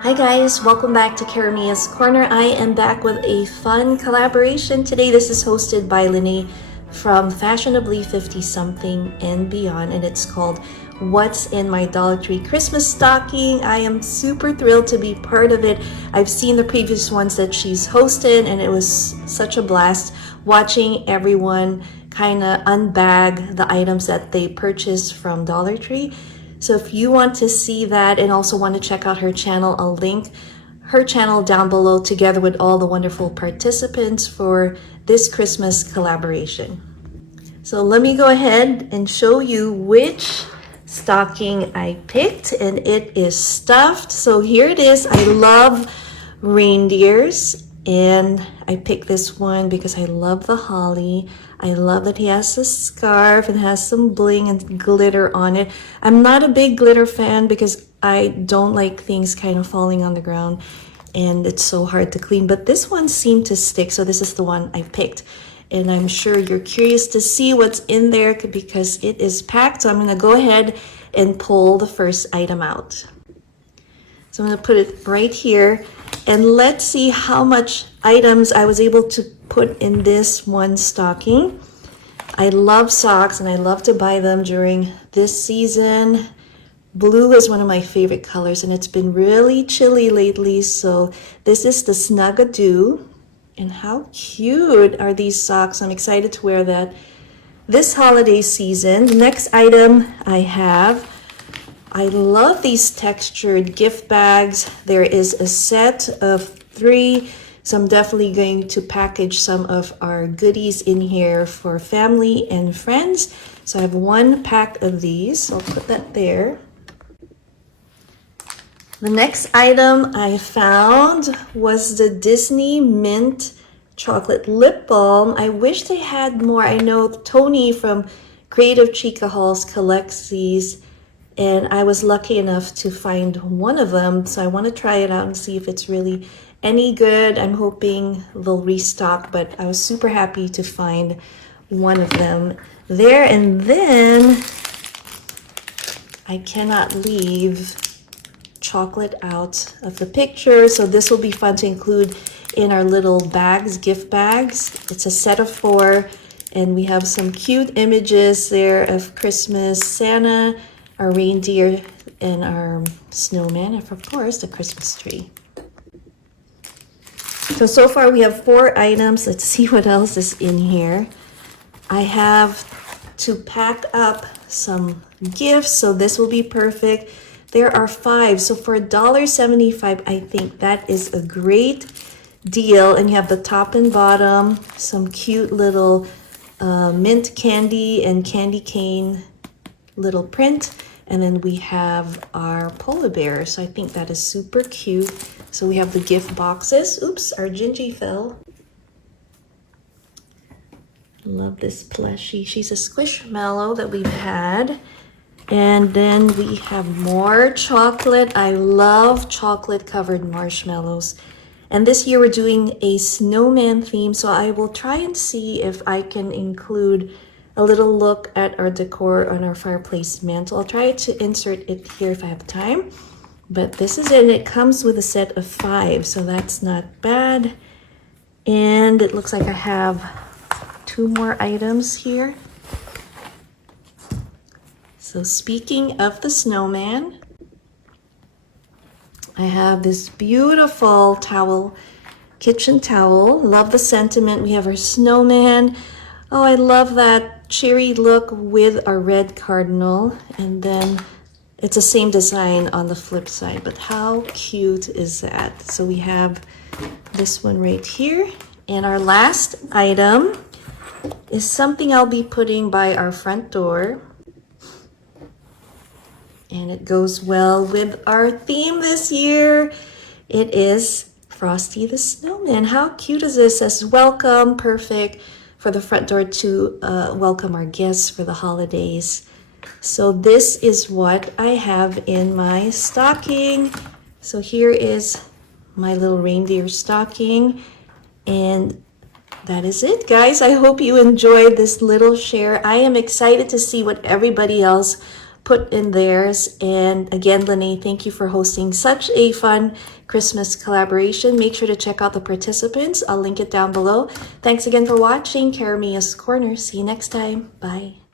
Hi guys, welcome back to Karamia's Corner. I am back with a fun collaboration today. This is hosted by Lene from Fashionably 50 Something and Beyond, and it's called What's in My Dollar Tree Christmas Stocking. I am super thrilled to be part of it. I've seen the previous ones that she's hosted, and it was such a blast watching everyone kind of unbag the items that they purchased from Dollar Tree. So if you want to see that and also want to check out her channel, I'll link her channel down below together with all the wonderful participants for this Christmas collaboration. So let me go ahead and show you which stocking I picked, and it is stuffed. So here it is. I love reindeers, and I picked this one because I love the holly. I love that he has a scarf and has some bling and glitter on it. I'm not a big glitter fan because I don't like things kind of falling on the ground and it's so hard to clean, but this one seemed to stick, so this is the one I picked. And I'm sure you're curious to see what's in there because it is packed. So I'm going to go ahead and pull the first item out. So I'm going to put it right here, and let's see how much items I was able to put in this one stocking. I love socks and I love to buy them during this season. Blue is one of my favorite colors, and it's been really chilly lately. So this is the Snug-a-Doo. And how cute are these socks? I'm excited to wear that this holiday season. The next item I love these textured gift bags. There is a set of 3, so I'm definitely going to package some of our goodies in here for family and friends. So I have 1 pack of these, so I'll put that there. The next item I found was the Disney Mint Chocolate Lip Balm. I wish they had more. I know Tony from Creative Chica Halls collects these, and I was lucky enough to find one of them. So I want to try it out and see if it's really any good. I'm hoping they'll restock, but I was super happy to find one of them there. And then I cannot leave chocolate out of the picture, so this will be fun to include in our little bags, gift bags. It's a set of 4, and we have some cute images there of Christmas, Santa, our reindeer, and our snowman, and of course the Christmas tree. So far we have 4 items. Let's see what else is in here. I have to pack up some gifts, so this will be perfect. There are 5, so for $1.75, I think that is a great deal. And you have the top and bottom, some cute little mint candy and candy cane little print. And then we have our polar bear, so I think that is super cute. So we have the gift boxes. Oops, our Gingy fell. Love this plushie. She's a Squishmallow that we've had. And then we have more chocolate. I love chocolate covered marshmallows. And this year we're doing a snowman theme, so I will try and see if I can include a little look at our decor on our fireplace mantle. I'll try to insert it here if I have time. But this is it, and it comes with a set of 5, so that's not bad. And it looks like I have 2 more items here. So speaking of the snowman, I have this beautiful towel, kitchen towel. Love the sentiment. We have our snowman. Oh, I love that cheery look with our red cardinal. And then it's the same design on the flip side, but how cute is that? So we have this one right here. And our last item is something I'll be putting by our front door. And it goes well with our theme this year. It is Frosty the Snowman. How cute is this? It says welcome, perfect for the front door to welcome our guests for the holidays. So this is what I have in my stocking. So here is my little reindeer stocking. And that is it, guys. I hope you enjoyed this little share. I am excited to see what everybody else put in theirs. And again, Lene, thank you for hosting such a fun Christmas collaboration. Make sure to check out the participants. I'll link it down below. Thanks again for watching Caramia's Corner. See you next time. Bye.